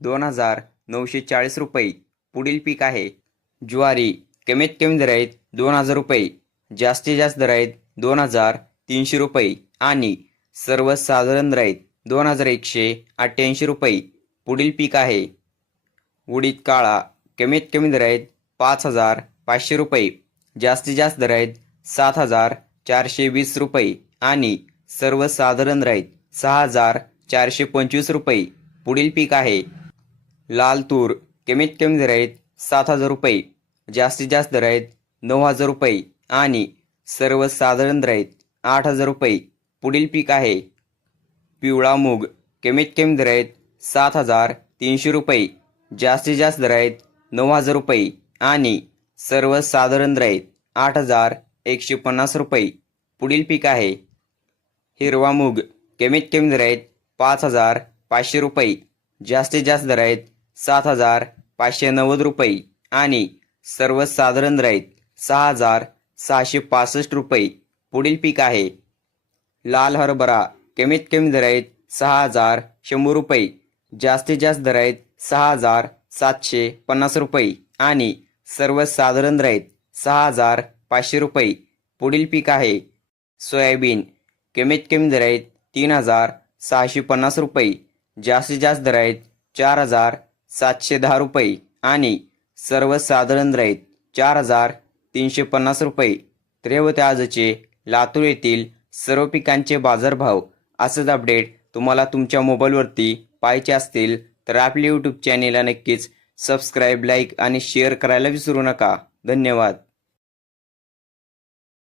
दोन हजार नऊशे चाळीस रुपये. पुढील पीक आहे. ज्वारी कमीत कमी दर आहेत दोन हजार रुपये. जास्तीत जास्त दर आहेत दोन हजार तीनशे रुपये. आणि सर्वसाधारण दर आहेत दोन हजार एकशे अठ्ठ्याऐंशी रुपये. पुढील पीक आहे. उडीद काळा कमीत कमी दर आहेत पाच हजार पाचशे रुपये. जास्तीत जास्त दर आहेत सात हजार चारशे वीस रुपये. आणि सर्वसाधारण दर आहेत सहा हजार चारशे पंचवीस रुपये. पुढील पीक आहे. लाल तूर कमीत कमी दर आहेत सात हजार रुपये जास्तीत जास्त दर आहेत नऊ हजार रुपये आणि सर्वसाधारण दर आहेत आठ हजार रुपये. पुढील पीक आहे पिवळा मूग कमीत कमी दर आहेत सात हजार तीनशे रुपये जास्तीत जास्त दर आहेत नऊ हजार रुपये आणि सर्वसाधारण दर आहेत आठ हजार एकशे पन्नास रुपये. पुढील पीक आहे हिरवा मूग कमीत कमी दर आहेत पाच हजार पाचशे रुपये जास्तीत जास्त दर आहेत सात हजार पाचशे नव्वद रुपये आणि सर्वसाधारण दर सहा हजार सहाशे पासष्ट रुपये पुढील पीक आहे. लाल हरभरा कमीत कमी दराईत सहा हजार शंभर रुपये जास्तीत जास्त दर आहेत सहा हजार सातशे पन्नास रुपये आणि सर्वसाधारण दर सहा हजार पाचशे रुपये पुढील पीक आहे. सोयाबीन कमीत कमी दर आहेत तीन हजार सहाशे पन्नास रुपये जास्तीत जास्त दर आहेत चार हजार सातशे दहा रुपये आणि सर्वसाधारण दर चार हजार तीनशे पन्नास रुपये. तर आजचे लातूर येथील सर्व पिकांचे बाजारभाव असंच अपडेट तुम्हाला तुमच्या मोबाईलवरती पाहायचे असतील तर आपल्या यूट्यूब चॅनेलला नक्कीच सबस्क्राईब लाईक आणि शेअर करायला विसरू नका. धन्यवाद.